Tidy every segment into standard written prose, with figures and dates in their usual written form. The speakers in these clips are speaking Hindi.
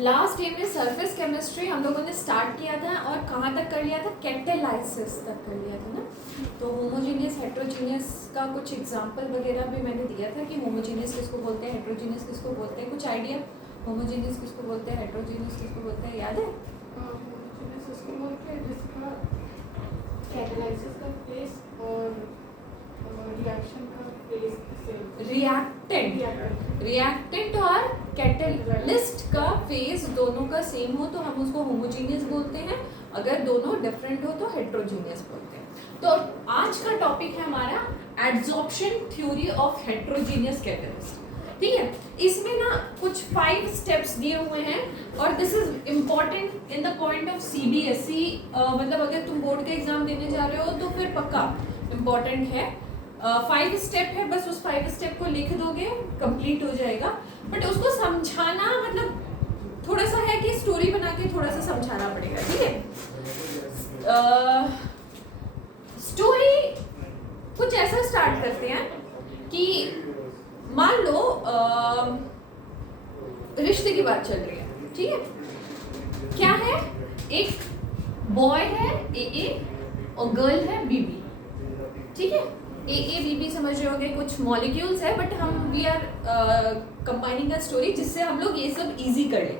लास्ट डे में सरफेस केमिस्ट्री हम लोगों ने स्टार्ट किया था और कहाँ तक कर लिया था, कैटेलाइसिस तक कर लिया था ना। तो होमोजीनियस हेट्रोजीनियस का कुछ एग्जांपल वगैरह भी मैंने दिया था कि होमोजीनियस किसको बोलते हैं, हेट्रोजीनियस किसको बोलते हैं, कुछ आइडिया होमोजीनियस किसको बोलते हैं, हेट्रोजीनियस किसको बोलते हैं, याद है? होमोजीनियस इसको बोलते हैं जिसका कैटेलाइसिस का फेस और रिएक्शन का फेस सेम। रिएक्टेंट और कैटेलिस्ट का फेज दोनों का सेम हो तो हम उसको होमोजीनियस बोलते हैं, अगर दोनों डिफरेंट हो तो हेट्रोजीनियस बोलते हैं। तो आज का टॉपिक है हमारा adsorption theory of heterogeneous catalyst. ठीक है, इसमें ना कुछ 5 स्टेप्स दिए हुए हैं और this is important in the point of CBSE. मतलब अगर तुम बोर्ड का एग्जाम देने जा रहे हो तो फिर पक्का इम्पॉर्टेंट है। 5 स्टेप है, बस उस 5 स्टेप को लिख दोगे कंप्लीट हो जाएगा। बट उसको समझाना मतलब थोड़ा सा है कि स्टोरी बना के थोड़ा सा समझाना पड़ेगा। ठीक है, स्टोरी कुछ ऐसा स्टार्ट करते हैं कि मान लो रिश्ते की बात चल रही है। ठीक है, क्या है, एक बॉय है ए और गर्ल है बीबी। ठीक है, ए बी समझ रहे होंगे, कुछ मॉलिक्यूल्स है बट हम we are combining a story जिससे हम लोग ये सब इजी कर लें।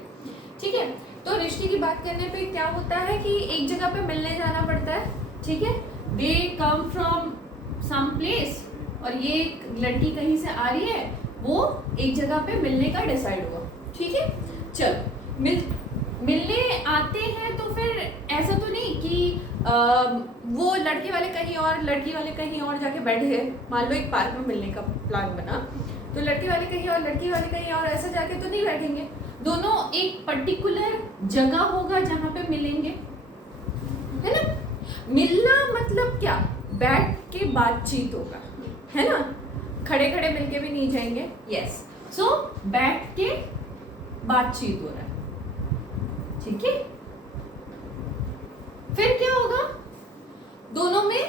ठीक है, तो रिश्ते की बात करने पे क्या होता है कि एक जगह पे मिलने जाना पड़ता है। ठीक है, दे कम फ्रॉम सम प्लेस और ये लड़की कहीं से आ रही है, वो एक जगह पे मिलने का डिसाइड हुआ। ठीक है, चलो मिलने आते हैं तो फिर ऐसा तो नहीं कि वो लड़के वाले कहीं और लड़की वाले कहीं और जाके बैठे। मान लो एक पार्क में मिलने का प्लान बना तो लड़के वाले कहीं और लड़की वाले कहीं और ऐसा जाके तो नहीं बैठेंगे, दोनों एक पर्टिकुलर जगह होगा जहाँ पे मिलेंगे, है ना। मिलना मतलब क्या, बैठ के बातचीत होगा, है ना, खड़े खड़े मिलके भी नहीं जाएंगे। यस, सो बैठ के बातचीत हो रहा है। ठीक है, फिर क्या होगा, दोनों में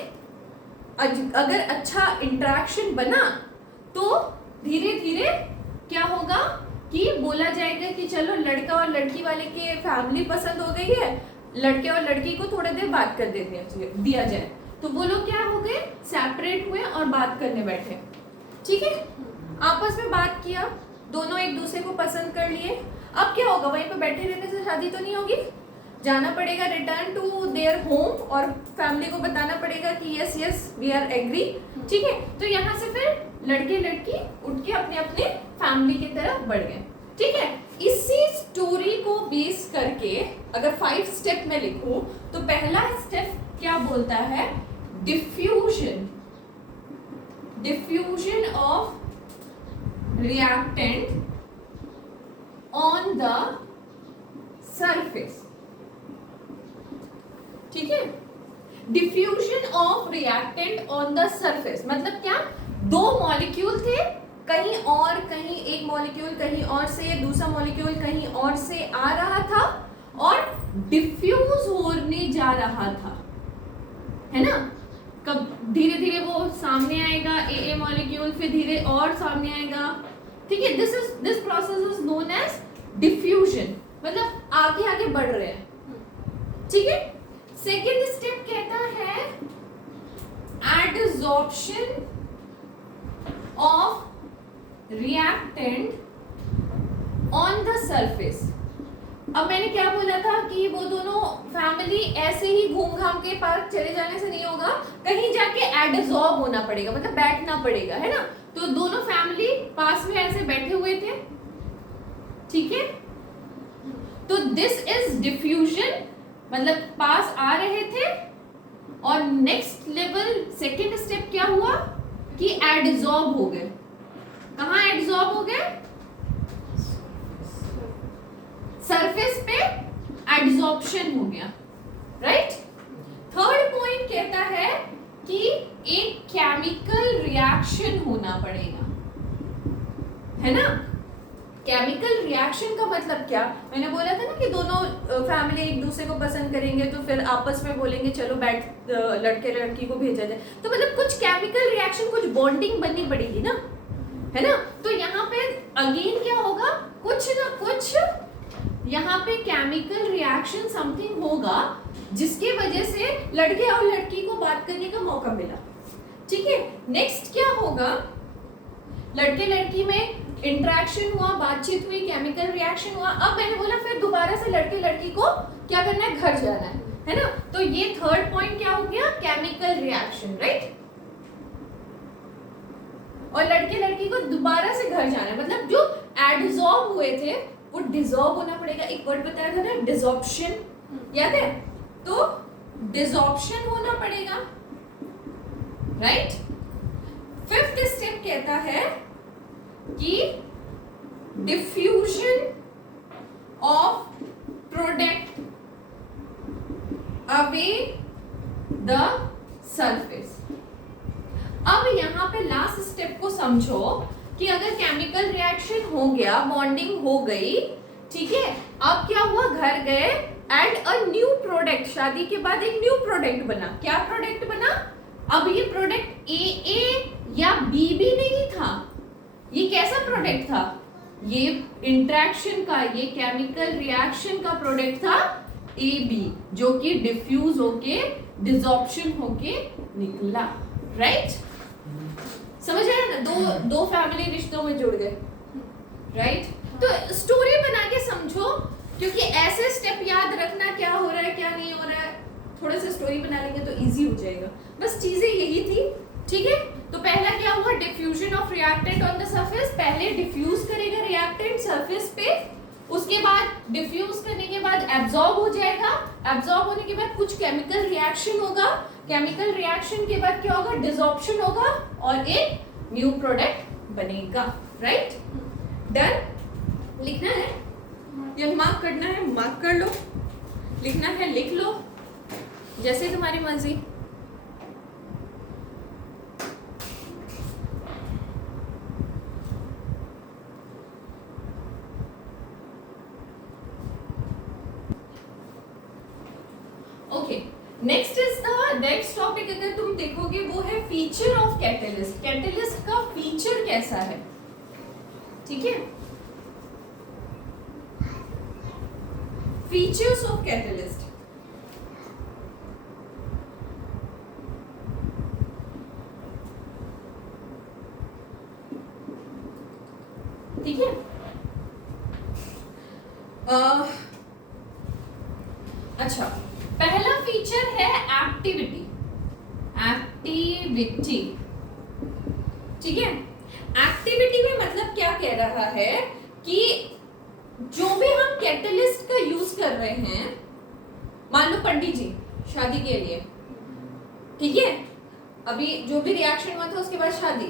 अगर अच्छा इंटरेक्शन बना तो धीरे धीरे क्या होगा कि बोला जाएगा कि चलो लड़का और लड़की वाले के फैमिली पसंद हो गई है, लड़के और लड़की को थोड़ी देर बात कर दिया जाए। तो वो लोग क्या हो गए, सेपरेट हुए और बात करने बैठे। ठीक है, आपस में बात किया, दोनों एक दूसरे को पसंद कर लिए। अब क्या होगा, वहीं पे बैठे रहने से शादी तो नहीं होगी, जाना पड़ेगा रिटर्न टू देयर होम और फैमिली को बताना पड़ेगा कि yes yes we are agree. ठीक है, तो यहाँ से फिर लड़के लड़की उठ के अपने अपने फैमिली की तरफ बढ़ गए। ठीक है, इसी स्टोरी को बेस करके अगर 5 स्टेप में लिखूं तो पहला स्टेप क्या बोलता है, diffusion of reactant on the surface. ठीक है, diffusion of reactant on the surface मतलब क्या, 2 मॉलिक्यूल थे, कहीं और कहीं एक मॉलिक्यूल कहीं और से, दूसरा मॉलिक्यूल कहीं और से आ रहा था और डिफ्यूज होने जा रहा था, है ना। कब धीरे धीरे वो सामने आएगा ए मॉलिक्यूल, फिर धीरे और सामने आएगा। ठीक है, this process is known as diffusion, मतलब आगे आगे बढ़ रहे हैं। ठीक है, सेकेंड स्टेप कहता है adsorption of reactant on the surface. अब मैंने क्या बोला था कि वो दोनों फैमिली ऐसे ही घूम घाम के पार्क चले जाने से नहीं होगा, कहीं जाके एडसॉर्ब होना पड़ेगा, मतलब बैठना पड़ेगा, है ना। तो दोनों फैमिली पास में ऐसे बैठे हुए थे। ठीक है, तो दिस इज डिफ्यूजन, मतलब पास आ रहे थे और नेक्स्ट लेवल सेकेंड स्टेप क्या हुआ कि एडसॉर्ब हो गए। कहाँ एडसॉर्ब हो गए, सरफेस पे एडसॉर्प्शन हो गया, राइट। थर्ड पॉइंट कहता है कि एक केमिकल रिएक्शन होना पड़ेगा, है ना। केमिकल रिएक्शन का मतलब क्या, मैंने बोला था ना कि दोनों फैमिली एक दूसरे को पसंद करेंगे तो फिर आपस में बोलेंगे चलो बैठ लड़के लड़की को भेजा जाए, तो मतलब कुछ केमिकल रिएक्शन, कुछ बॉन्डिंग बननी पड़ेगी ना, है ना। तो यहाँ पे अगेन क्या होगा, कुछ ना कुछ यहाँ पे केमिकल रिएक्शन समथिंग होगा जिसके वजह से लड़के और लड़की को बात करने का मौका मिला, ठीक है। नेक्स्ट क्या होगा, लड़के लड़की में इंटरेक्शन हुआ, बातचीत हुई, केमिकल रिएक्शन हुआ। अब मैंने बोला फिर दोबारा से लड़के लड़की को क्या करना है, घर जाना है ना। तो ये थर्ड पॉइंट क्या हो गया, केमिकल रिएक्शन, राइट। और लड़के लड़की को दोबारा से घर जाना है, मतलब जो एडसॉर्ब हुए थे वो डिसॉल्व होना पड़ेगा। एक वर्ड बताया था ना, डिसॉर्प्शन, याद है? तो डिसॉर्प्शन होना पड़ेगा, राइट। फिफ्थ स्टेप कहता है कि diffusion of product away the surface. अब यहाँ पे लास्ट स्टेप को समझो कि अगर केमिकल रिएक्शन हो गया, बॉन्डिंग हो गई, ठीक है। अब क्या हुआ, घर गए एंड अ न्यू प्रोडक्ट, शादी के बाद एक न्यू प्रोडक्ट बना। क्या प्रोडक्ट बना? अब ये प्रोडक्ट ए या बी नहीं था, ये कैसा प्रोडक्ट था? ये इंटरेक्शन का, ये केमिकल रिएक्शन का प्रोडक्ट था ए बी, जो कि डिफ्यूज होके डिसॉर्प्शन होके निकला, राइट। समझ आया ना? दो फैमिली रिश्तों में जुड़ गए, राइट। तो स्टोरी बना के समझो, क्योंकि ऐसे स्टेप याद रखना, क्या हो रहा है क्या नहीं हो रहा है, थोड़ा सा स्टोरी बना लेंगे तो इजी हो जाएगा। बस चीजें यही थी, ठीक है। तो पहला क्या हुआ, diffusion of reactant on the surface. पहले डिफ्यूज करेगा रिएक्टेंट सरफेस पे, उसके बाद डिफ्यूज करने के बाद एब्जॉर्ब हो जाएगा। एब्जॉर्ब होने के बाद कुछ केमिकल रिएक्शन होगा, केमिकल रिएक्शन के बाद क्या होगा, डिसॉर्प्शन होगा और एक न्यू प्रोडक्ट बनेगा, राइट। डन। लिखना है या मार्क करना है, मार्क कर लो। लिखना है लिख लो, जैसे तुम्हारी मर्जी। Okay, next is the next topic, अगर तुम देखोगे वो है फीचर ऑफ कैटलिस्ट। कैटलिस्ट का फीचर कैसा है, ठीक है। फीचर्स ऑफ कैटलिस्ट, ठीक है। अच्छा, पहला फीचर है एक्टिविटी। एक्टिविटी, ठीक है। एक्टिविटी में मतलब क्या कह रहा है कि जो भी हम कैटलिस्ट का यूज कर रहे हैं, मान लो पंडित जी शादी के लिए, ठीक है, अभी जो भी रिएक्शन हुआ था उसके बाद शादी,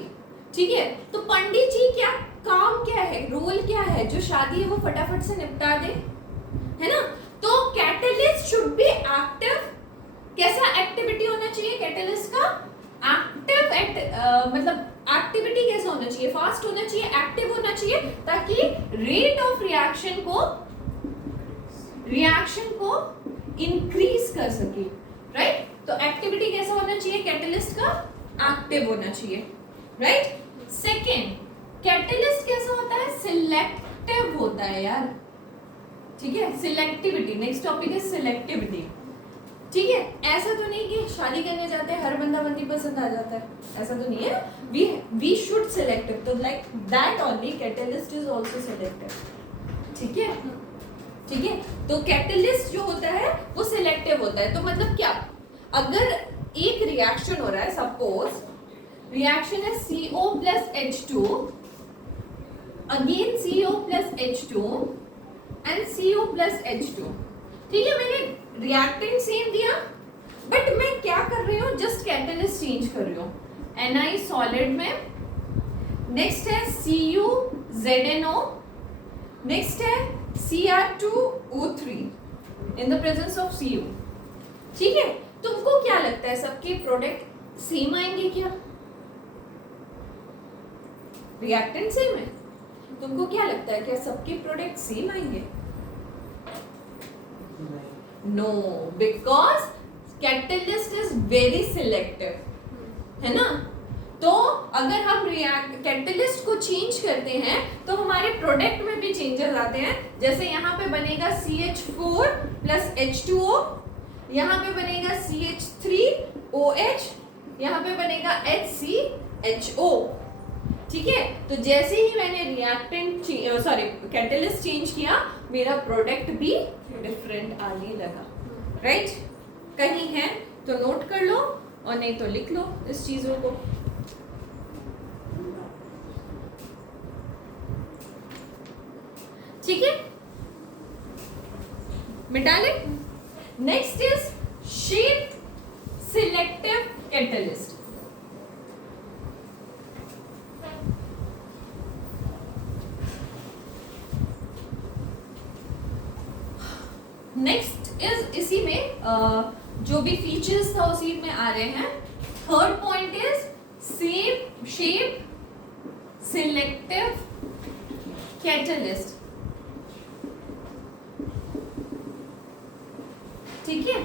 ठीक है। तो पंडित जी क्या काम क्या है, रोल क्या है, जो शादी है वो फटाफट से निपटा दे, है ना। तो कैटलिस्ट शुड बी एक्टिव। कैसा एक्टिविटी होना चाहिए कैटलिस्ट का? एक्टिव, मतलब एक्टिविटी कैसा होना चाहिए, फास्ट होना चाहिए, एक्टिव होना चाहिए, ताकि रेट ऑफ रिएक्शन को इंक्रीज कर सके, राइट। तो एक्टिविटी कैसा होना चाहिए कैटलिस्ट का? एक्टिव होना चाहिए, राइट। सेकेंड, कैटलिस्ट कैसा होता है? सिलेक्टिव होता है यार, ठीक है। सिलेक्टिविटी, नेक्स्ट टॉपिक है सिलेक्टिविटी, ठीक है। ऐसा तो नहीं कि शादी करने जाते हैं हर बंदा बंदी पसंद आ जाता है, ऐसा तो नहीं है। वी शुड सिलेक्टिव, तो like that only catalyst is also selective, ठीक है, ठीक है। तो कैटलिस्ट जो होता है वो सिलेक्टिव होता है। तो मतलब क्या, अगर एक रिएक्शन हो रहा है, सपोज रिएक्शन है CO plus H2 again CO plus H2 and CO plus H2, ठीक है। मैंने रिएक्टेंट सेम दिया, बट मैं क्या कर रही हूँ, जस्ट कैटलिस्ट चेंज कर रही हूँ। Ni सॉलिड में, नेक्स्ट है CuZnO, नेक्स्ट है Cr2O3 in the presence of Cu, ठीक है। तुमको क्या लगता है सबके प्रोडक्ट सेम आएंगे क्या? रिएक्टेंट सेम है, तुमको क्या लगता है क्या सबके प्रोडक्ट सेम आएंगे? No, because catalyst is very selective, है ना। तो अगर हम कैटलिस्ट को चेंज करते हैं तो हमारे प्रोडक्ट में भी चेंजेस आते हैं। जैसे यहाँ पे बनेगा CH4 प्लस H2O, यहाँ पे बनेगा CH3OH, यहाँ पे बनेगा HCHO। ठीक है, तो जैसे ही मैंने रिएक्टेंट कैटलिस्ट चेंज किया, मेरा प्रोडक्ट भी डिफरेंट आने लगा। राइट? कहीं है तो नोट कर लो और नहीं तो लिख लो इस चीजों को। ठीक है, मिटा ले। Next is shape selective catalyst. Next is इसी में जो भी फीचर्स था उसी में आ रहे हैं। Third point is shape selective catalyst. ठीक है,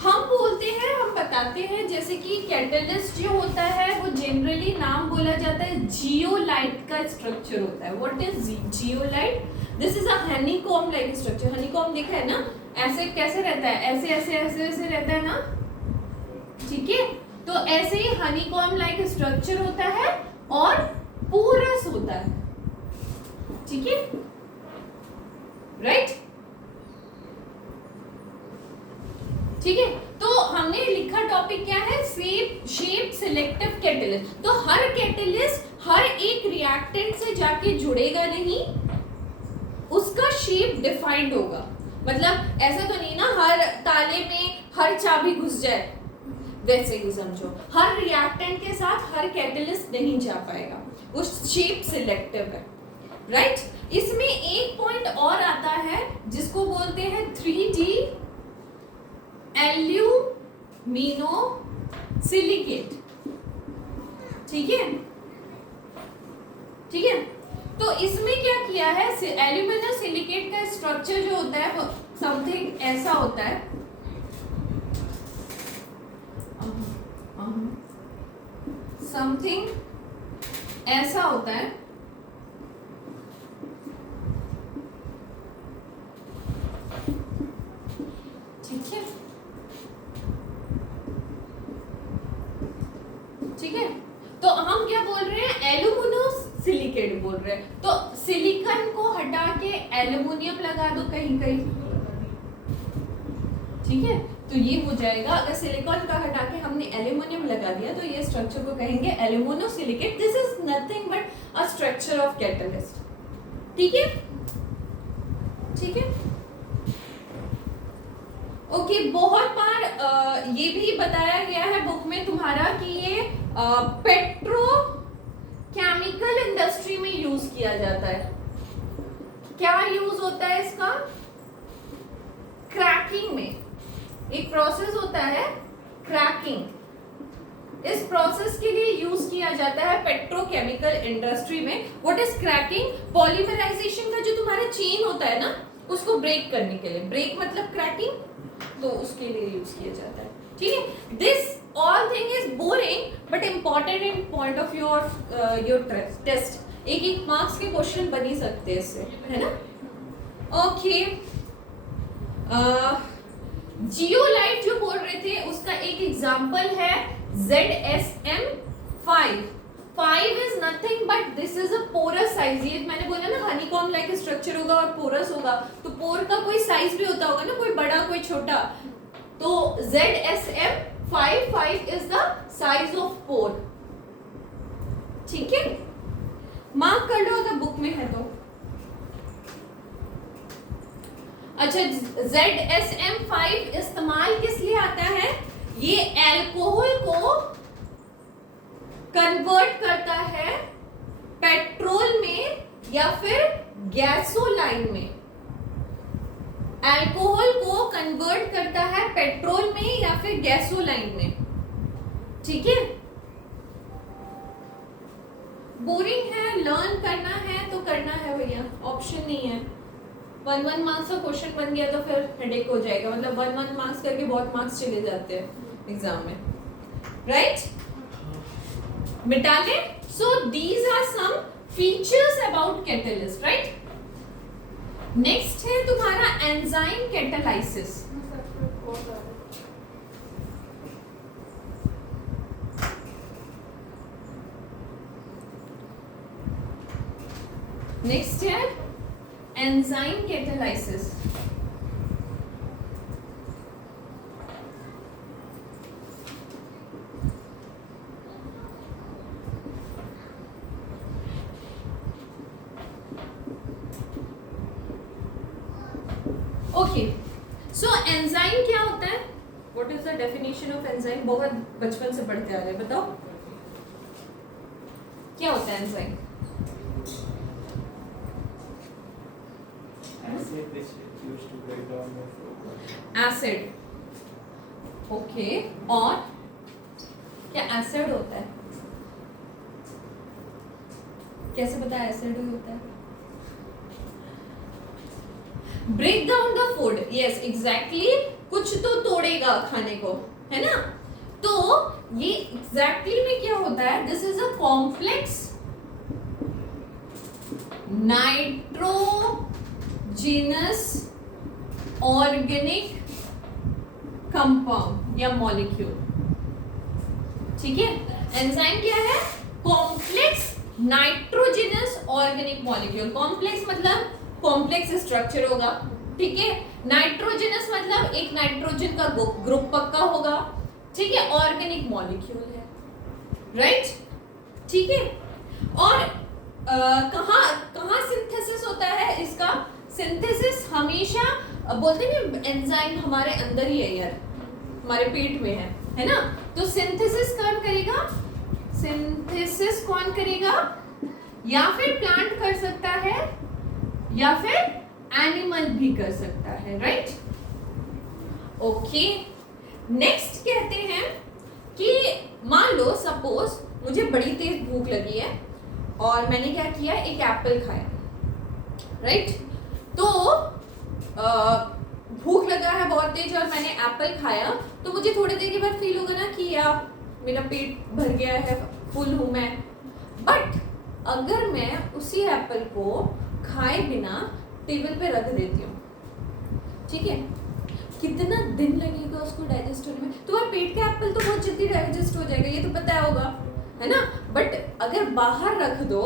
हम बोलते हैं, हम बताते हैं जैसे कि कैटलिस्ट जो होता है वो जनरली नाम बोला जाता है जियोलाइट का स्ट्रक्चर होता है। What is zeolite? This is a honeycomb like structure. Honeycomb देखा है ना, ऐसे कैसे रहता है, ऐसे ऐसे ऐसे ऐसे रहता है ना। ठीक है, तो ऐसे ही हनीकॉम्ब लाइक स्ट्रक्चर होता है और पोरस होता है। ठीक है, राइट? ठीक है, तो हमने लिखा टॉपिक क्या है, शेप सिलेक्टिव कैटलिस्ट। तो हर कैटलिस्ट हर एक रिएक्टेंट से जाके जुड़ेगा नहीं, उसका शेप डिफाइंड होगा। मतलब ऐसा तो नहीं ना हर ताले में हर चाबी घुस जाए, वैसे ही समझो। हर रिएक्टेंट के साथ हर कैटलिस्ट नहीं जा पाएगा, वो शेप सिलेक्टिव है। राइट? इसमें एक पॉइंट और आता है जिसको बोलते हैं 3D एल्यूमिनो सिलिकेट। ठीक है, ठीक है, तो इसमें क्या किया है, एल्यूमिनो सिलिकेट का स्ट्रक्चर जो होता है वो समथिंग ऐसा होता है। समथिंग ऐसा होता है। ठीक है, ठीक है, तो हम क्या बोल रहे हैं, एल्यूमिनो सिलिकेट बोल रहे हैं। तो सिलिकॉन को हटा के एल्युमिनियम लगा दो कहीं कहीं। ठीक है, तो ये हो जाएगा। अगर सिलिकॉन का हटा के हमने एल्युमिनियम लगा दिया तो ये स्ट्रक्चर को कहेंगे alumino silicate. This is nothing but a structure of catalyst. ठीक है, ठीक है, ओके। बहुत बार ये भी बताया गया है बुक में तुम्हारा कि ये पेट्रो केमिकल इंडस्ट्री में यूज किया जाता है। क्या यूज होता है इसका? क्रैकिंग में एक प्रोसेस होता है क्रैकिंग। इस प्रोसेस के लिए यूज किया जाता है पेट्रोकेमिकल इंडस्ट्री में। What is cracking? पॉलीमराइजेशन का जो तुम्हारा चेन होता है ना, उसको ब्रेक करने के लिए। ब्रेक मतलब क्रैकिंग, तो उसके लिए यूज किया जाता है। ठीक है, this all thing is boring but important in point of your test. एक एक मार्क्स के क्वेश्चन बन ही सकते हैं इससे, है ना? ओके, जियोलाइट जो बोल रहे थे उसका एक एग्जांपल है ZSM5। 5 is nothing but this is a porous size। ये मैंने बोला ना हनीकॉम्ब लाइक स्ट्रक्चर होगा और पोरस होगा, तो पोर का कोई साइज भी होता होगा ना, कोई बड़ा कोई छोटा। तो ZSM5 is the size of pore। ठीक है, मार्क कर लो अगर बुक में है तो। अच्छा, ZSM5 इस्तेमाल किस लिए आता है? ये एल्कोहल को कन्वर्ट करता है पेट्रोल में या फिर गैसोलाइन में। अल्कोहल को कन्वर्ट करता है पेट्रोल में या फिर गैसोलाइन में। ठीक है, बोरिंग है, लर्न करना है तो करना है भैया, ऑप्शन नहीं है। 1 मार्क्स का क्वेश्चन बन गया तो फिर हेडेक हो जाएगा। मतलब 1 मार्क्स करके बहुत मार्क्स चले जाते हैं एग्जाम में, राइट? मिटा ले. So these are some features about catalyst, right? Next है तुम्हारा एंजाइम कैटालाइसिस. नेक्स्ट है enzyme catalysis. Okay, so enzyme क्या होता है? What is the definition of enzyme? बहुत बचपन से पढ़ते आ रहे हैं, बताओ क्या होता है एंजाइम? एसिड. ओके, और क्या एसिड होता है? कैसे पता एसिड ही होता है? Break down the food. Yes, exactly. कुछ तो तोड़ेगा खाने को, है ना? तो ये एग्जैक्टली में क्या होता है? This is a complex nitrogenous organic compound या मॉलिक्यूल. ठीक है, एंजाइम क्या है? Complex nitrogenous organic molecule. Complex मतलब कॉम्प्लेक्स स्ट्रक्चर होगा, ठीक है. नाइट्रोजनस मतलब एक नाइट्रोजन का ग्रुप पक्का होगा, ठीक है. ऑर्गेनिक मॉलिक्यूल है, राइट? ठीक है. और कहाँ सिंथेसिस होता है इसका? सिंथेसिस हमेशा बोलते हैं एंजाइम हमारे अंदर ही है यार, हमारे पेट में है ना? तो सिंथेसिस कौन करेगा? सिंथेसिस कौन करेगा? या फिर प्लांट कर सकता है या फिर एनिमल भी कर सकता है, राइट? ओके, नेक्स्ट कहते हैं कि मान लो सपोज मुझे बड़ी तेज भूख लगी है और मैंने क्या किया? एक एप्पल खाया, राइट? तो भूख लगा है बहुत तेज और मैंने एप्पल खाया, तो मुझे थोड़ी देर के बाद फील होगा ना कि यार मेरा पेट भर गया है, फुल हूं मैं. बट अगर मैं उसी एप्पल को खाए बिना टेबल पे रख देती हूँ, ठीक है, कितना दिन लगेगा उसको डाइजेस्ट होने में? तुम्हारे पेट का एप्पल तो बहुत जल्दी डाइजेस्ट हो जाएगा, ये तो पता होगा, है ना? बट अगर बाहर रख दो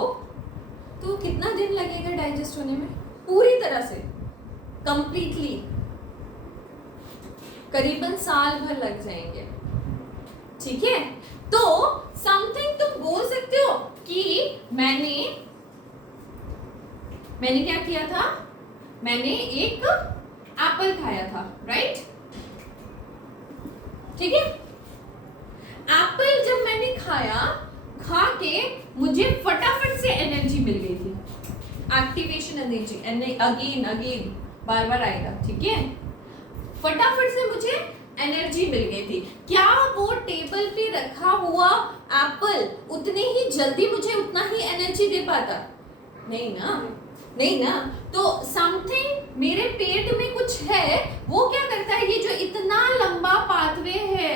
तो कितना दिन लगेगा डाइजेस्ट होने में? पूरी तरह से, कंप्लीटली करीबन साल भर लग जाएंगे, ठीक है. तो समथिंग तुम बोल सकते हो कि मैंने क्या किया था? मैंने एक एप्पल खाया था, राइट? ठीक है. एप्पल जब मैंने खा के मुझे फटाफट से एनर्जी मिल गई थी. एक्टिवेशन एनर्जी, अगेन बार बार आएगा, ठीक है. फटाफट से मुझे एनर्जी मिल गई थी. क्या वो टेबल पे रखा हुआ एप्पल उतने ही जल्दी मुझे उतना ही एनर्जी दे पाता? नहीं ना. तो समथिंग मेरे पेट में कुछ है, वो क्या करता है? ये जो इतना लंबा पाथवे है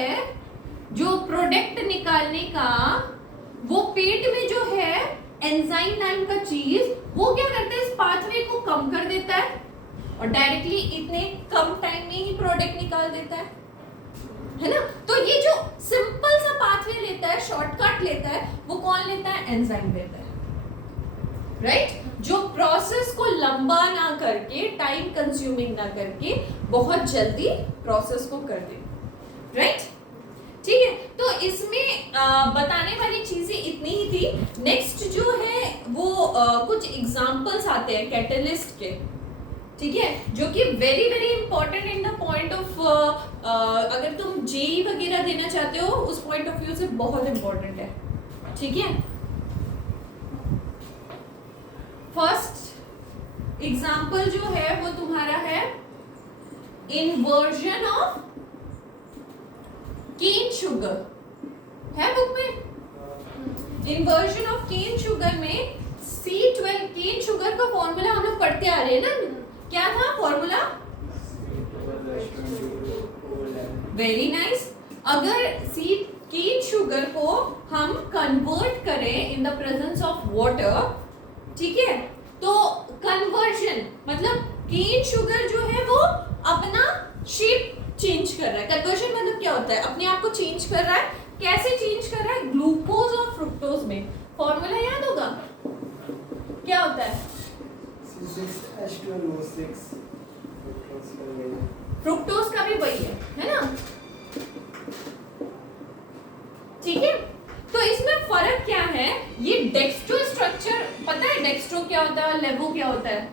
जो प्रोडक्ट निकालने का, वो पेट में जो है एंजाइम नाम का चीज, वो क्या करता है? इस पाथवे को कम कर देता है और डायरेक्टली इतने कम टाइम में ही प्रोडक्ट निकाल देता है ना? तो ये जो सिंपल सा पाथवे लेता है, शॉर्टकट लेता है, वो कौन लेता है? एंजाइम लेता है, राइट? जो प्रोसेस को लंबा ना करके, टाइम कंज्यूमिंग ना करके, बहुत जल्दी प्रोसेस को कर दे, राइट? ठीक है. तो इसमें बताने वाली चीजें इतनी ही थी. नेक्स्ट जो है वो कुछ एग्जांपल्स आते हैं कैटलिस्ट के, ठीक है, जो कि very very important in the point of, अगर तुम जेई वगैरह देना चाहते हो उस पॉइंट ऑफ व्यू से बहुत इंपॉर्टेंट है, ठीक है. फर्स्ट एग्जाम्पल जो है वो तुम्हारा है इन्वर्जन ऑफ केन शुगर, है बुक में. इन्वर्जन ऑफ केन शुगर में C12 केन शुगर का फॉर्मूला हम लोग पढ़ते आ रहे हैं ना. क्या था फॉर्मूला? Very nice. अगर केन शुगर को हम कन्वर्ट करें in the presence of water, ठीक है, तो कन्वर्जन मतलब केन शुगर जो है वो अपना शेप चेंज कर रहा है। कन्वर्जन मतलब क्या होता है, अपने आप को चेंज कर रहा है। कैसे चेंज कर रहा है, ग्लूकोज और फ्रुक्टोज में। फॉर्मूला याद होगा, क्या होता है, C6H12O6 फ्रुक्टोज का भी वही है ना, ठीक है। तो इसमें फर्क क्या है, ये डेक्स्ट्रो स्ट्रक्चर पता है, डेक्स्ट्रो क्या होता है, लेवो क्या होता है,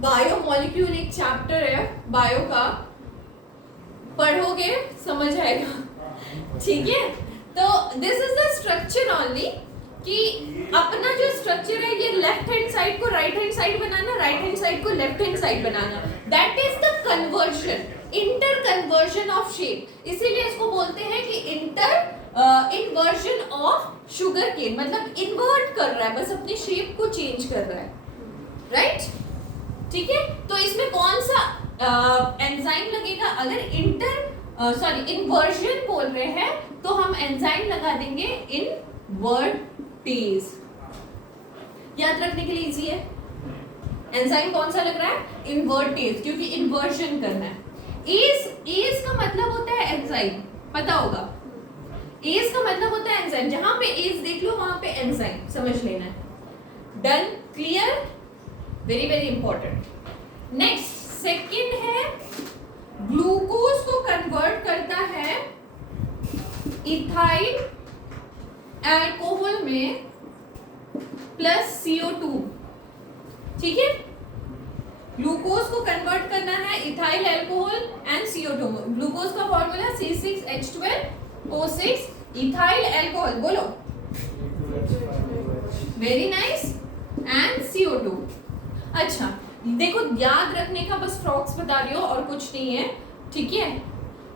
बायो मॉलिक्यूल एक चैप्टर है बायो का, पढ़ोगे समझ आएगा, ठीक है। तो this is the structure only कि अपना जो स्ट्रक्चर है ये लेफ्ट हैंड साइड को राइट हैंड साइड बनाना, राइट हैंड साइड को left hand side banana, that is the conversion, inter conversion of shape. इसीलिए इसको बोलते हैं कि इन्वर्जन ऑफ शुगर केन, मतलब इन्वर्ट कर रहा है, बस अपनी शेप को चेंज कर रहा है, राइट ठीक है। तो इसमें कौन सा एंजाइम लगेगा, अगर इन्वर्जन बोल रहे हैं तो हम एंजाइम लगा देंगे इनवर्टेज, याद रखने के लिए इजी है। एंजाइम कौन सा लग रहा है, इनवर्टेज, क्योंकि इन्वर्जन करना है। एज का मतलब होता है एंजाइम, पता होगा, एज का मतलब होता है एंजाइम, जहां पे एज देख लो वहां पे एंजाइम समझ लेना है। Done, clear, very very important. Next second है, ग्लूकोज को कन्वर्ट करता है इथाइल अल्कोहल में प्लस CO2, ठीक है। ग्लूकोज को कन्वर्ट करना है ethyl alcohol and CO2। Glucose का फॉर्मूला C6H12O6, इथाइल अल्कोहल बोलो, वेरी नाइस, एंड CO2। अच्छा देखो, याद रखने का बस फ्रॉक्स बता रही हो और कुछ नहीं है, ठीक है।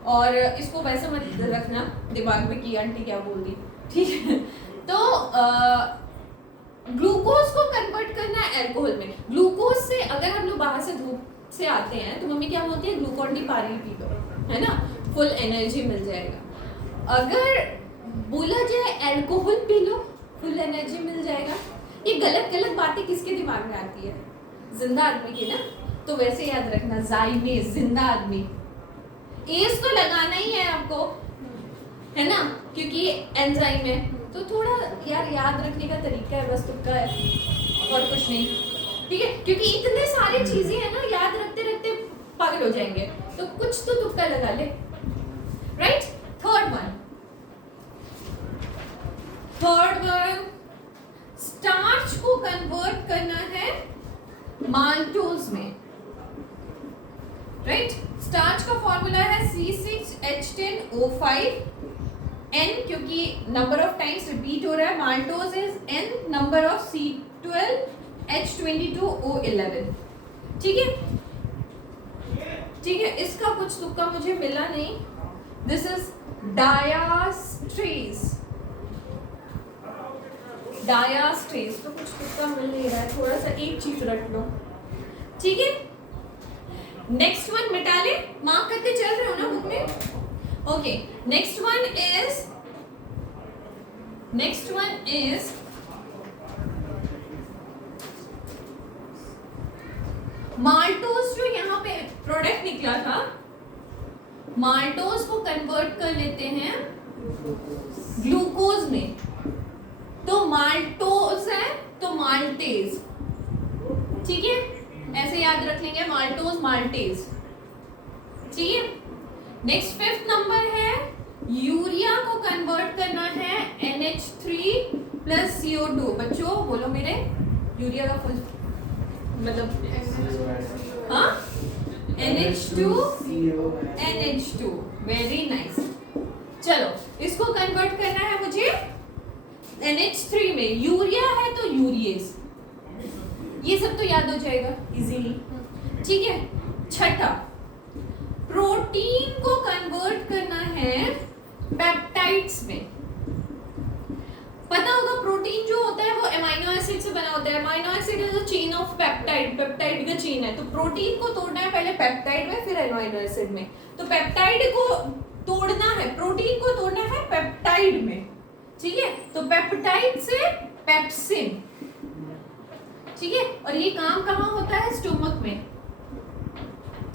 और इसको वैसे मत रखना दिमाग में कि आंटी क्या बोल दी, ठीक है। तो ग्लूकोज को कन्वर्ट करना है अल्कोहल में। ग्लूकोज से अगर हम लोग बाहर से धूप से आते हैं तो मम्मी क्या बोलती है, ग्लूकोन डी पानी पी लो, है ना, फुल एनर्जी मिल जाएगा। अगर बोला जाए alcohol P low full energy मिल जाएगा, ये गलत गलत बातें किसके दिमाग में आती है, जिंदा आदमी की ना। तो वैसे याद रखना, जाइमेज, जिंदा आदमी, एज तो लगाना ही है आपको, है ना, क्योंकि एंजाइम है। तो थोड़ा यार याद रखने का तरीका है, बस तुक्का है और कुछ नहीं, ठीक है। क्योंकि इतने सारी चीजें हैं ना, याद रखते रखते पागल हो जाएंगे, तो कुछ तो तुक्का लगा ले, राइट। थर्ड वन, स्टार्च को कन्वर्ट करना है माल्टोज में, राइट। स्टार्च का फॉर्मूला है C6H10O5, N क्योंकि नंबर ऑफ टाइम्स रिपीट हो रहा है, maltose is N number of C12H22O11, ठीक है, ठीक है। इसका कुछ तुक्का मुझे मिला नहीं, दिस इज डायास्ट्रेज, तो कुछ तुक्का मिल नहीं रहा है, थोड़ा सा एक चीज रख लो, ठीक है। नेक्स्ट वन मिटा ले, मार्क करते चल रहे हो ना बुक में, okay. Next one is maltose, जो यहाँ पे प्रोडक्ट निकला था, माल्टोज को कन्वर्ट कर लेते हैं ग्लूकोज में, तो माल्टोज है तो माल्टेज, ठीक है, ऐसे याद रख लेंगे, माल्टोज माल्टेज, ठीक है। नेक्स्ट फिफ्थ नंबर है, यूरिया को कन्वर्ट करना है NH3 प्लस CO2। बच्चों बोलो मेरे, यूरिया का फुल मतलब हाँ, NH2, वेरी नाइस। चलो इसको कन्वर्ट करना है मुझे NH3 में, यूरिया है तो यूरिएज, ये सब तो याद हो जाएगा इजीली, ठीक है। छठा, प्रोटीन को कन्वर्ट करना है पेप्टाइड्स में। पता होगा प्रोटीन जो होता है वो अमीनो एसिड से बना होता है, amino acid is a chain of peptide, peptide का चेन है। तो प्रोटीन को तोड़ना है पहले पेप्टाइड में, फिर अमीनो एसिड में। तो पेप्टाइड को तोड़ना है, प्रोटीन को तोड़ना है पेप्टाइड पेप्टाइड में, ठीक है। तो पेप्टाइड से पेप्सिन, ठीक है। और ये काम कहाँ होता है? स्टोमक में,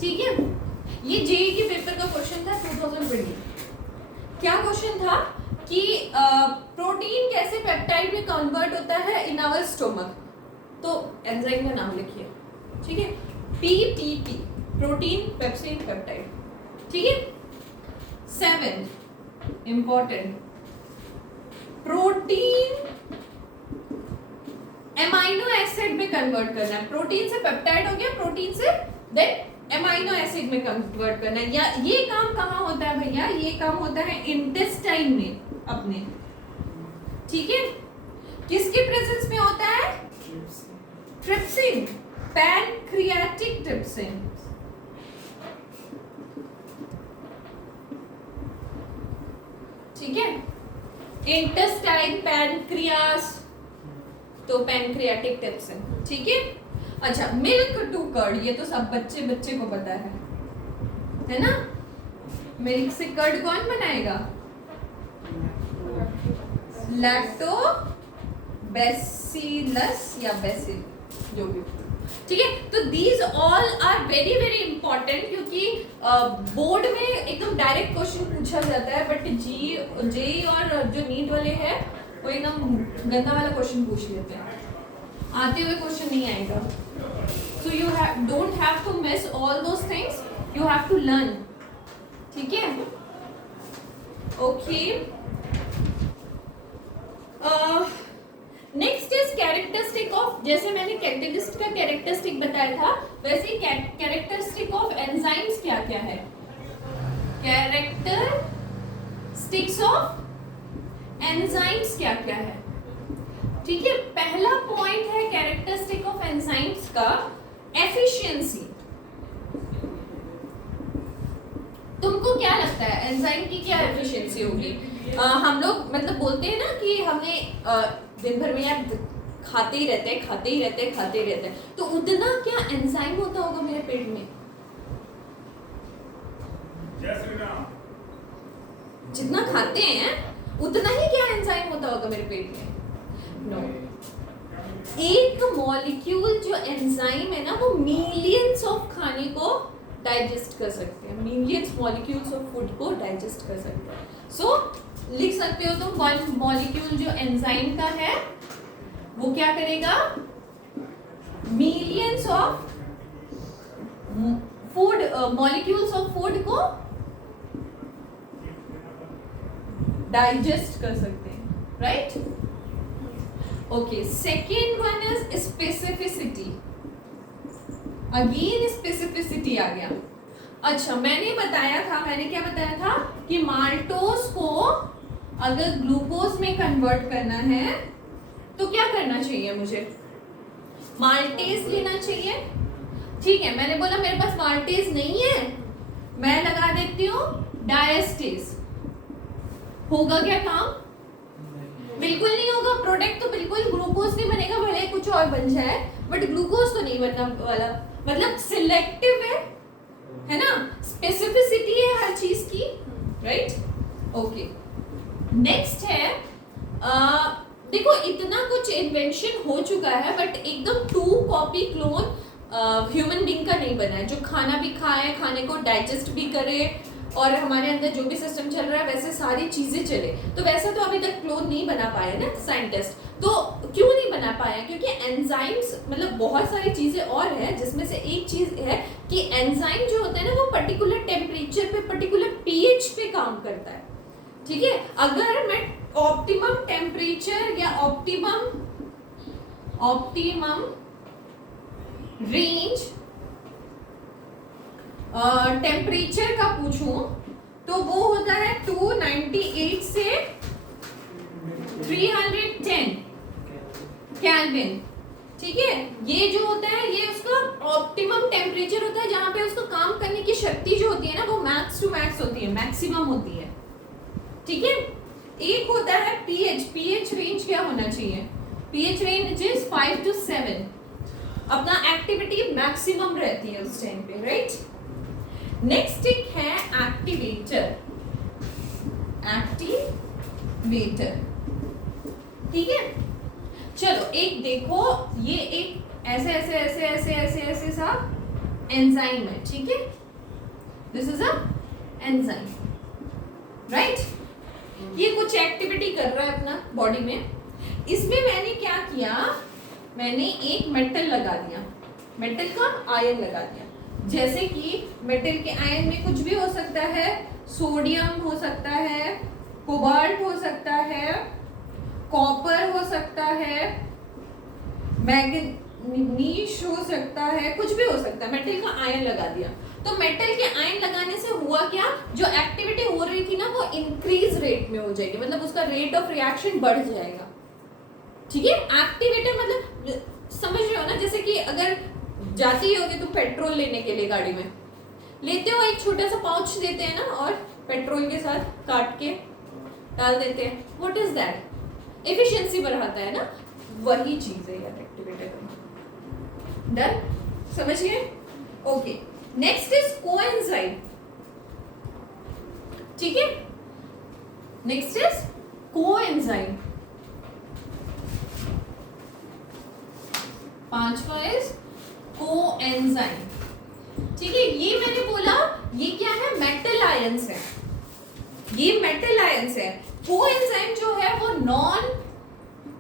ठीक है। ये जेईई के पेपर का क्वेश्चन था 2020। क्या क्वेश्चन था कि प्रोटीन कैसे पेप्टाइड में कन्वर्ट होता है इन आवर स्टोमक। तो एंजाइम का नाम लिखिए, ठीक है। पीपीपी, प्रोटीन पेप्सिन पेप्टाइड, ठीक है। 7 इंपॉर्टेंट, प्रोटीन एमाइनो एसिड में कन्वर्ट करना है। प्रोटीन से पेप्टाइड हो गया, प्रोटीन से देन एमाइनो एसिड में कन्वर्ट करना है। या ये काम कहाँ होता है भैया? ये काम होता है इंटेस्टाइन में अपने, ठीक है। किसके प्रेजेंस में होता है? ट्रिप्सिन, पैनक्रियाटिक ट्रिप्सिन, ठीक है। इंटेस्टाइन, पैनक्रियास, तो पैनक्रियाटिक ट्रिप्सिन, ठीक है। अच्छा, मिल्क टू कर्ड, ये तो सब बच्चे को पता है ना। मिल्क से कर्ड कौन बनाएगा? लैक्टो बेसिलस या बेसिल, जो भी, ठीक है। तो these all are very very important, क्योंकि बोर्ड में एकदम डायरेक्ट क्वेश्चन पूछा जाता है, बट जेईई और जो नीट वाले हैं वो एकदम गंदा वाला क्वेश्चन पूछ लेते हैं, आते हुए क्वेश्चन नहीं आएगा। So you don't have to miss all those things. You have to learn. ठीक है? Okay. Next is characteristic of, जैसे मैंने कैटेलिस्ट का कैरेक्टरिस्टिक बताया था, वैसे कैरेक्टरिस्टिक ऑफ एंजाइम्स क्या क्या है? कैरेक्टरिस्टिक्स ऑफ एंजाइम्स क्या क्या है? ठीक है, पहला पॉइंट है कैरेक्टरिस्टिक ऑफ एंजाइम्स का एफिशिएंसी। तुमको क्या लगता है एंजाइम की क्या एफिशिएंसी होगी? हम लोग मतलब बोलते हैं ना कि हमने दिन भर में यार खाते ही रहते हैं, तो उतना क्या एंजाइम होता होगा मेरे पेट में? जितना खाते हैं उतना ही क्या एंजाइम होता होगा मेरे पेट में? नो। एक मॉलिक्यूल जो एंजाइम है ना, वो मिलियंस ऑफ खाने को डाइजेस्ट कर सकते हैं, मिलियंस मॉलिक्यूल्स ऑफ फूड को डाइजेस्ट कर सकते हैं। सो लिख सकते हो तुम, वन मॉलिक्यूल जो एंजाइम का है वो क्या करेगा? Millions of food molecules of food को डाइजेस्ट कर सकते हैं, right? Okay, second one is specificity. Again specificity आ गया। अच्छा, मैंने क्या बताया था कि माल्टोज को अगर ग्लूकोज में कन्वर्ट करना है तो क्या करना चाहिए मुझे? माल्टेज लेना चाहिए। ठीक है, मैंने बोला मेरे पास माल्टेज नहीं है, मैं लगा देती हूँ डायस्टेज। होगा क्या काम? बिल्कुल नहीं होगा। प्रोडक्ट तो बिल्कुल ग्लूकोज नहीं बनेगा, भले कुछ और बन जाए, बट ग्लूकोज तो नहीं बनना वाला। मतलब सिलेक्टिव है ना, स्पेसिफिसिटी है हर चीज की, राइट? ओके, नेक्स्ट है देखो इतना कुछ इन्वेंशन हो चुका है, बट एकदम to copy clone human being का नहीं बना है, जो खाना भी खाए, खाने को डाइजेस्ट भी करे, और हमारे अंदर जो भी सिस्टम चल रहा है वैसे सारी चीजें चले। तो वैसा तो अभी तक क्लोन नहीं बना पाए ना साइंटिस्ट। तो क्यों नहीं बना पाया? क्योंकि एंजाइम्स मतलब बहुत सारी चीजें और हैं, जिसमें से एक चीज है कि एंजाइम जो होता है ना, वो पर्टिकुलर टेम्परेचर पे, पर्टिकुलर पीएच पे काम करता है। ठीक है, अगर मैं ऑप्टिमम टेम्परेचर या ऑप्टिमम रेंज टेम्परेचर का पूछूं तो वो होता है 298 से 310 केल्विन। ठीक है, ये जो होता है ये उसका ऑप्टिमम टेम्परेचर होता है, जहां पे उसको काम करने की शक्ति जो होती है ना, वो मैक्स टू मैक्स होती है, मैक्सिमम होती है। ठीक है, एक होता है पीएच। पीएच रेंज क्या होना चाहिए? PH range is 5 to 7। अपना एक्टिविटी मैक्सिमम रहती है उस टाइम पे, राइट? नेक्स्ट एक है एक्टिवेटर। एक्टिवेटर वेट है, ठीक है। चलो एक देखो, ये एक ऐसे ऐसे ऐसे ऐसे ऐसे ऐसे सा एंजाइम है, ठीक है। This is a enzyme, right. ये कुछ एक्टिविटी कर रहा है अपना बॉडी में। इसमें मैंने क्या किया, मैंने एक मेटल लगा दिया, मेटल का आयन लगा दिया। जैसे कि मेटल के आयन में कुछ भी हो सकता है, सोडियम हो सकता है, कोबाल्ट हो सकता है, कॉपर हो सकता है, मैग्नीज हो सकता है, कुछ भी हो सकता है। मेटल का आयन लगा दिया, तो मेटल के आयन लगाने से हुआ क्या, जो एक्टिविटी हो रही थी ना वो इंक्रीज रेट में हो जाएगी, मतलब उसका रेट ऑफ रिएक्शन बढ़ जाएगा, ठीक है। एक्टिवेटर मतलब समझ रहे हो ना, जैसे कि अगर जाती होगी तो पेट्रोल लेने के लिए गाड़ी में लेते हो, एक छोटा सा पाउच देते हैं ना, और पेट्रोल के साथ काट के डाल देते हैं। व्हाट इज दैट, एफिशिएंसी बढ़ाता है ना, वही चीज है यार एक्टिवेटर का। डन, समझिए। ओके, नेक्स्ट इज कोएंजाइम, ठीक है। Next is coenzyme. पांचवा इज कोएंजाइम, ठीक है। ये मैंने बोला ये क्या है, मेटल आयंस है, ये मेटल आयंस है। कोएंजाइम जो है वो नॉन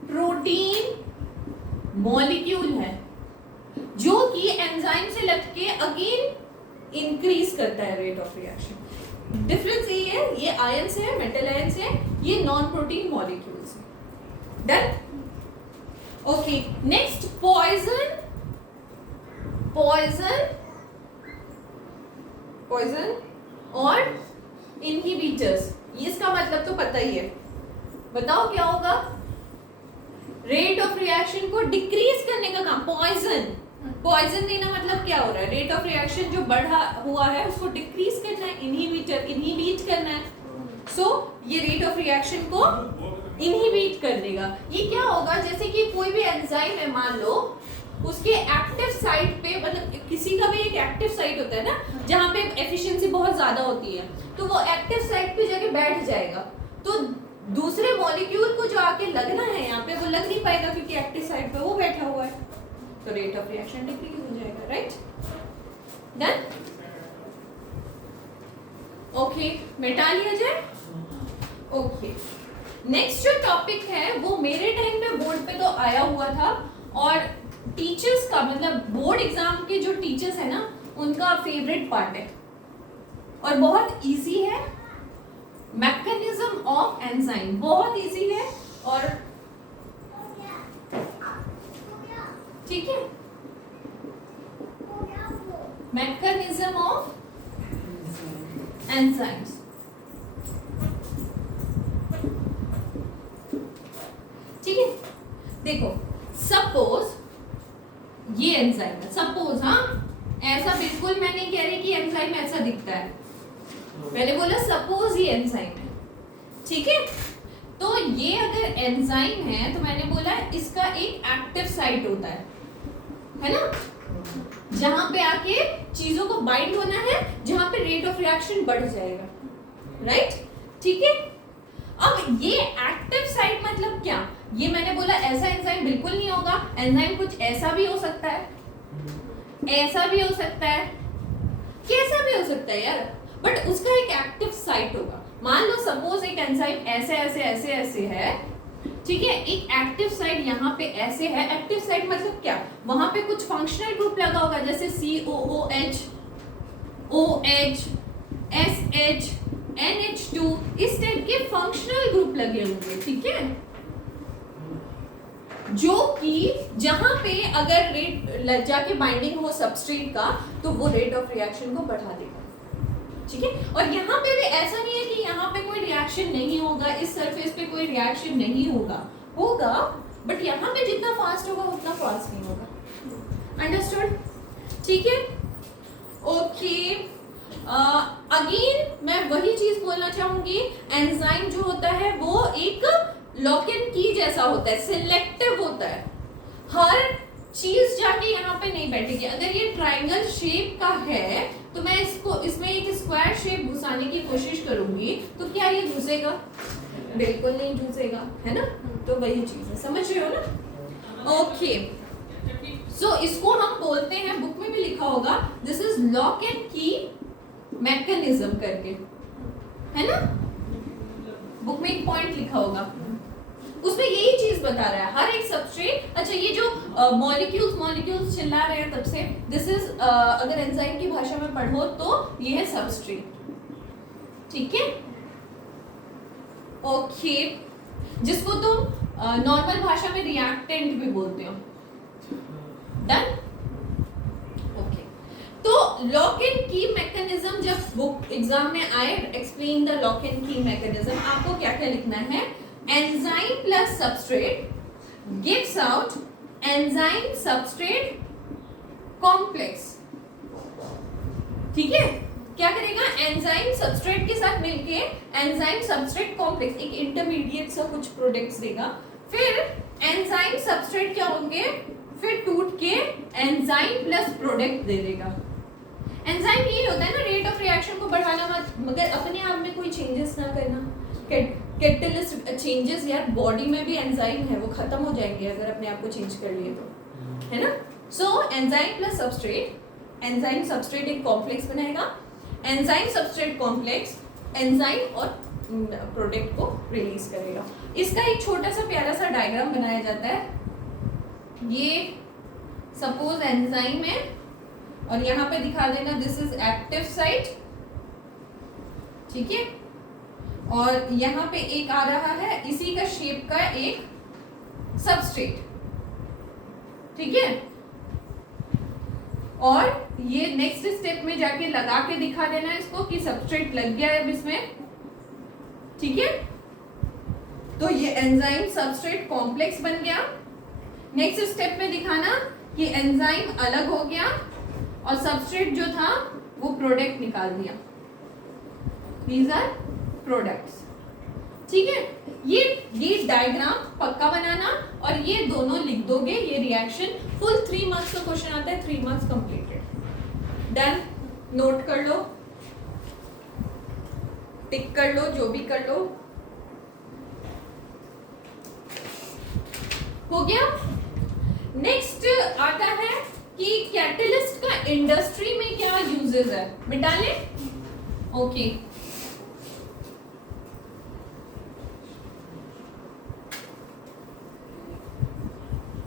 प्रोटीन मॉलिक्यूल है, जो कि एंजाइम से लगके अगेन इंक्रीज करता है रेट ऑफ रिएक्शन। डिफरेंस ये है, ये आयंस है, मेटल आयंस है, ये नॉन प्रोटीन मॉलिक्यूल्स है। Done, okay. Next poison, poison और इनहिबिटर्स, ये इसका मतलब तो पता ही है। बताओ क्या होगा, रेट ऑफ रिएक्शन को डिक्रीज करने का काम। पॉइजन देना मतलब क्या हो रहा है, रेट ऑफ रिएक्शन जो बढ़ा हुआ है उसको डिक्रीज करना है, इनहिबिट करना है। सो ये रेट ऑफ रिएक्शन को इनहिबिट कर देगा। ये क्या होगा, जैसे कि कोई भी एंजाइम है, मान लो उसके एक्टिव साइट पे, मतलब किसी का भी एक एक्टिव साइट होता है ना, जहाँ पे एफिशिएंसी बहुत ज्यादा होती है, तो वो एक्टिव साइट पे जाके बैठ जाएगा, तो दूसरे मॉलिक्यूल को जो आके लगना है यहाँ पे वो लग नहीं पाएगा, क्योंकि एक्टिव साइट पे वो बैठा हुआ है, तो रेट ऑफ रिएक्शन डिक्रीज हो जाएगा, राइट। डन, ओके, मिटा लिया जाए। ओके, नेक्स्ट जो टॉपिक है वो मेरे टाइम पे बोर्ड पे तो आया हुआ था, और टीचर्स का मतलब बोर्ड एग्जाम के जो टीचर्स है ना उनका फेवरेट पार्ट है, और बहुत इजी है। मैकेनिज्म ऑफ एंजाइम बहुत इजी है, और ठीक है, मैकेनिज्म ऑफ एंजाइम्स। ठीक है, देखो सपोज ये एंजाइम है, सपोज, हाँ ऐसा बिल्कुल मैं नहीं कह रही कि एंजाइम ऐसा दिखता है, मैंने बोला सपोज ये एंजाइम है, ठीक है। तो ये अगर एंजाइम है तो मैंने बोला इसका एक एक्टिव साइट होता है ना, जहां पे आके चीजों को बाइंड होना है, जहां पे रेट ऑफ रिएक्शन बढ़ जाएगा, राइट, ठीक है। अब ये एक्टिव साइट मतलब क्या, ये मैंने बोला ऐसा एंजाइम बिल्कुल नहीं होगा, एंजाइम कुछ ऐसा भी हो सकता है, ऐसा भी हो सकता है, कैसा भी हो सकता है यार, बट उसका एक एक्टिव साइट होगा। मान लो सपोज एक एंजाइम ऐसे ऐसे ऐसे ऐसे है, ठीक है, एक एक्टिव साइट यहाँ पे ऐसे है। एक्टिव साइट मतलब क्या, वहां पे कुछ फंक्शनल ग्रुप लगा होगा, जैसे COOH, OH, SH, NH2, इस टाइप के फंक्शनल ग्रुप लगे होंगे, ठीक है, जो कि जहां पे अगर रेट जाके बाइंडिंग हो सबस्ट्रेट का तो वो रेट ऑफ रिएक्शन को बढ़ा देगा, ठीक है। और यहाँ पे भी ऐसा नहीं है कि यहाँ पे कोई रिएक्शन नहीं होगा, इस सरफेस पे कोई रिएक्शन नहीं होगा, बट यहाँ पे जितना फास्ट होगा उतना फास्ट नहीं होगा, अंडरस्टूड, ठीक है। ओके, अगेन मैं वही चीज बोलना चाहूंगी, एंजाइम जो होता है वो एक लॉक एंड की जैसा होता है, सिलेक्टिव होता है, हर चीज जाके यहाँ पे नहीं बैठेगी। अगर ये ट्राइंगल शेप का है तो मैं इसमें एक स्क्वायर शेप घुसाने की कोशिश करूंगी तो क्या ये घुसेगा? बिल्कुल नहीं घुसेगा, है ना? तो वही चीज है, समझ रहे हो ना? ओके, सो इसको हम बोलते हैं, बुक में भी लिखा होगा, दिस इज लॉक एंड की मैकेनिज्म करके, है ना? बुक में एक पॉइंट लिखा होगा, उसमें यही चीज बता रहा है। हर एक सबस्ट्रेट, अच्छा ये जो मॉलिक्यूल्स चिल्ला रहे हैं तब से, दिस इज अगर एंजाइम की भाषा में पढ़ो तो ये है सबस्ट्रेट, ठीक है? ओके, जिसको तुम नॉर्मल भाषा में रिएक्टेंट भी बोलते हो। डन? ओके, तो लॉक एंड की मैकेनिज्म जब बुक एग्जाम में आए, एक्सप्लेन द लॉक एंड की मैकेनिज्म, आपको क्या क्या लिखना है? Enzyme plus substrate gives out enzyme substrate complex, ठीक है? क्या करेगा? एंजाइम सबस्ट्रेट के साथ मिलके एंजाइम सबस्ट्रेट कॉम्प्लेक्स, एक इंटरमीडिएट सा कुछ प्रोडक्ट्स देगा। फिर एंजाइम सबस्ट्रेट क्या होंगे? फिर टूट के एंजाइम प्लस प्रोडक्ट दे देगा। एंजाइम ये होता है ना, रेट ऑफ रिएक्शन को बढ़ाना, मगर अपने आप में कोई चेंजेस ना करना। कैटलिस्ट चेंजेस, यार बॉडी में भी एंजाइम है, वो खत्म हो जाएंगे अगर अपने आप को चेंज कर लिए तो, है ना? So enzyme plus substrate, enzyme substrate एक कॉम्प्लेक्स बनाएगा, एंजाइम सबस्ट्रेट कॉम्प्लेक्स एंजाइम और प्रोडक्ट को रिलीज करेगा। इसका एक छोटा सा प्यारा सा डायग्राम बनाया जाता है। ये सपोज एंजाइम है और यहाँ पे दिखा देना दिस इज एक्टिव साइट, ठीक है? और यहाँ पे एक आ रहा है इसी का शेप का एक सबस्ट्रेट, ठीक है? और ये नेक्स्ट स्टेप में जाके लगा के दिखा देना इसको कि सबस्ट्रेट लग गया है अब इसमें, ठीक है? तो ये एंजाइम सबस्ट्रेट कॉम्प्लेक्स बन गया। नेक्स्ट स्टेप में दिखाना कि एंजाइम अलग हो गया और सबस्ट्रेट जो था वो प्रोडक्ट निकाल दिया। दीज आर प्रोडक्ट्स, ठीक है? ये डायग्राम पक्का बनाना और ये दोनों लिख दोगे, ये रिएक्शन फुल 3 मार्क्स का क्वेश्चन आता है, 3 मार्क्स कंप्लीटेड। डन? नोट कर लो, टिक कर लो, जो भी कर लो, हो गया। नेक्स्ट आता है कि कैटलिस्ट का इंडस्ट्री में क्या यूजेस है, मिटा ले। ओके,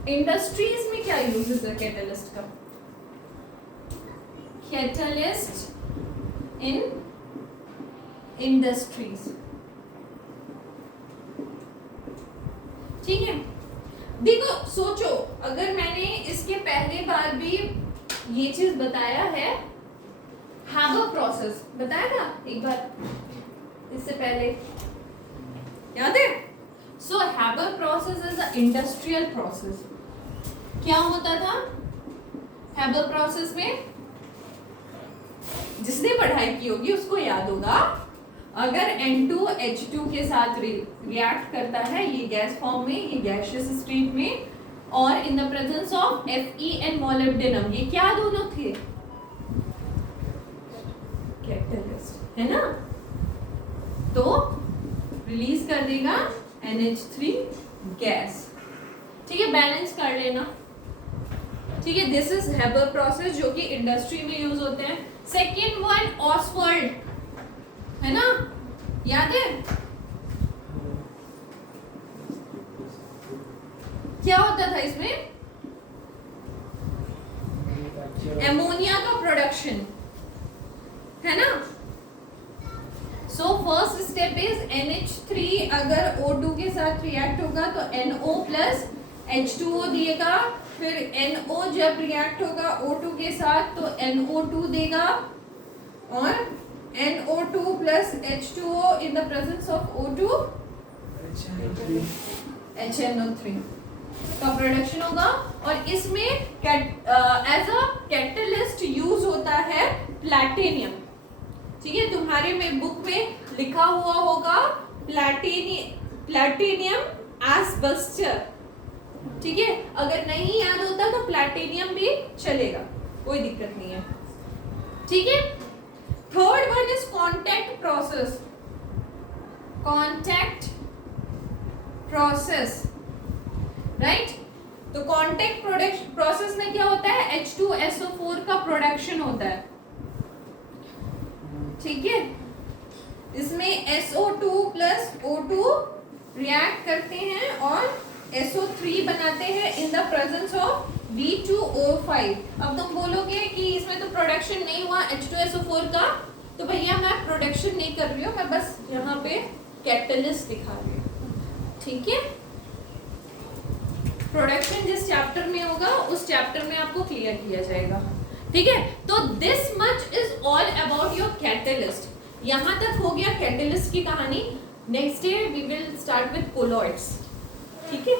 इंडस्ट्रीज में क्या यूजेस है कैटलिस्ट का? कैटलिस्ट इन इंडस्ट्रीज, ठीक है? देखो सोचो, अगर मैंने इसके पहले बार भी ये चीज बताया है, हैबर प्रोसेस बताया था एक बार इससे पहले, याद है? So Haber process is a industrial process. क्या होता था हैबर प्रोसेस में? जिसने पढ़ाई की होगी उसको याद होगा, अगर N2H2 के साथ रिएक्ट करता है ये गैस फॉर्म में, ये गैसियस स्टेट में, और in the presence of Fe and molybdenum, ये क्या दोनों थे? कैटलिस्ट, है ना? तो रिलीज कर देगा NH3 गैस, ठीक है? बैलेंस कर लेना, ठीक है? दिस इज हैबर प्रोसेस जो कि इंडस्ट्री में यूज होते हैं। सेकेंड वन ऑसवर्ल्ड, है ना? याद है? क्या होता था इसमें? एमोनिया का प्रोडक्शन, है ना? So first step is NH3 अगर O2 के साथ रिएक्ट होगा तो NO प्लस H2O दिएगा, फिर NO जब रिएक्ट होगा O2 के साथ तो NO2 देगा, और NO2 plus H2O in the presence of O2 HNO3 का प्रोडक्शन होगा। और इसमें एज अ कैटलिस्ट यूज होता है प्लैटिनियम, ठीक है? तुम्हारे में बुक में लिखा हुआ होगा प्लैटिनियम एस्बेस्टर, ठीक है? अगर नहीं याद होता तो प्लैटिनियम भी चलेगा, कोई दिक्कत नहीं है, ठीक है। Third one is contact process, contact process, right. तो कॉन्टैक्ट प्रोसेस में क्या होता है, H2SO4 का प्रोडक्शन होता है, ठीक है। इसमें SO2 प्लस O2 रिएक्ट करते हैं और SO3 बनाते हैं in the presence of V2O5। अब तुम बोलोगे कि इसमें तो प्रोडक्शन नहीं हुआ H2SO4 का, तो भैया मैं प्रोडक्शन नहीं कर रही हूँ, मैं बस यहाँ पे कैटलिस्ट दिखा रही हूँ, ठीक है। प्रोडक्शन जिस चैप्टर में होगा उस चैप्टर में आपको क्लियर किया जाएगा, ठीक है। तो this much is all about your catalyst. यहां तक हो गया कैटलिस्ट की कहानी। Next day we will start with colloids, ठीक है।